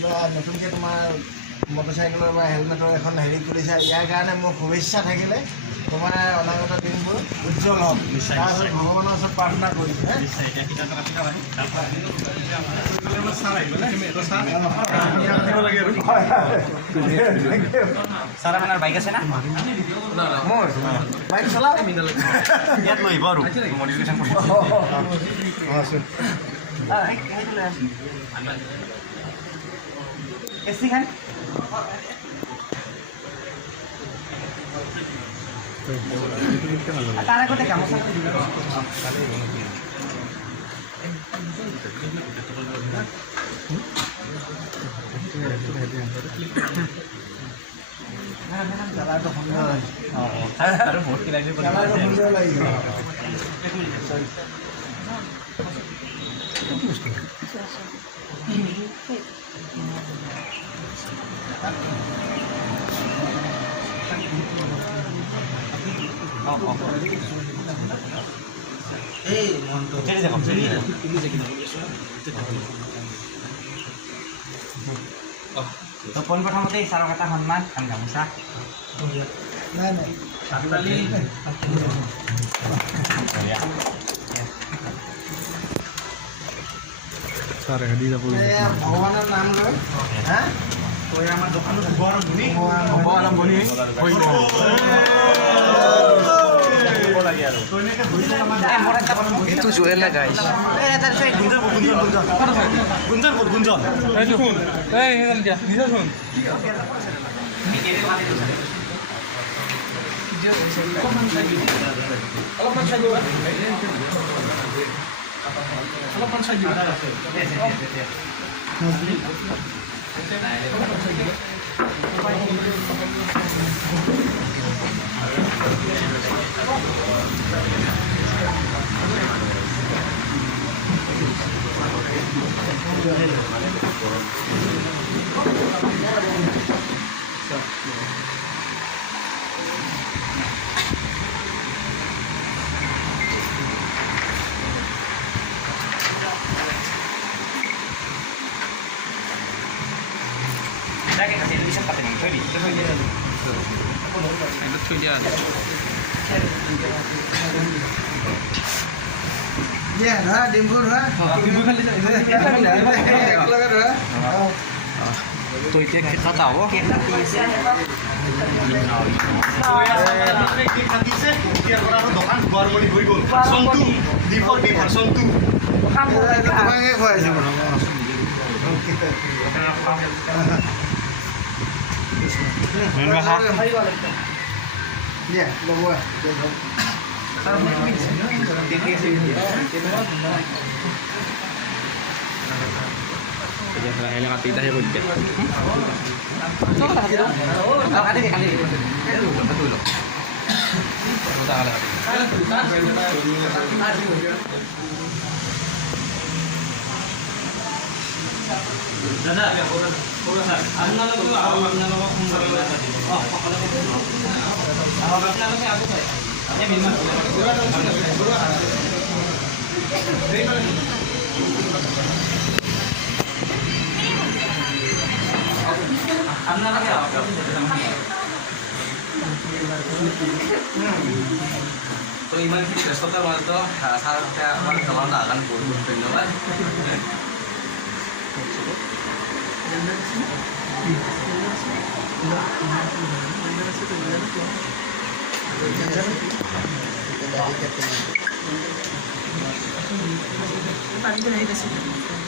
কিবা নতুনকৈ তোমাৰ মটৰচাইকেলৰ বা হেলমেটৰ এখন হেৰি কৰিছা, ইয়াৰ কাৰণে মোৰ শুভেচ্ছা থাকিলে তোমাৰ অনাগত দিনবোৰ উজ্জ্বল হওক। তাৰপিছত ভগৱানৰ ওচৰত প্ৰাৰ্থনা কৰিছোঁ। ছাৰ আপোনাৰ বাইক আছে না? মোৰ বাইক চলাওঁ ইয়াত লৈ আহিব আৰু মডিফিকেশ্যন কৰি এচি খান তাৰ আগতে গামোচা কালাৰটো সুন্দৰ আৰু বহুত কিবা কিবি কালাৰটো সুন্দৰ লাগিছে। পোনপ্ৰথমতে ছাৰক এটা সন্মান কাৰণ গামোচা নাই নাই ভগৱানৰ নাম লৈ হা আমাৰ দোকানত itu jual lah guys. Kita kasih tulisan pakai yang tadi. Itu dia. Iya, nah, dimbul nah. Dimbul kan ekelage nah. Tuh itu kita tahu. Tukangnya kok aja bro. Iya, bawa. Kerja terakhir yang kita ya begitu. Betul. তো ইমান কি ব্যস্ততাৰ মাজতো ছাৰহঁতে আমাৰ জনালে কাৰণে বহুত বহুত ধন্যবাদ। Tadi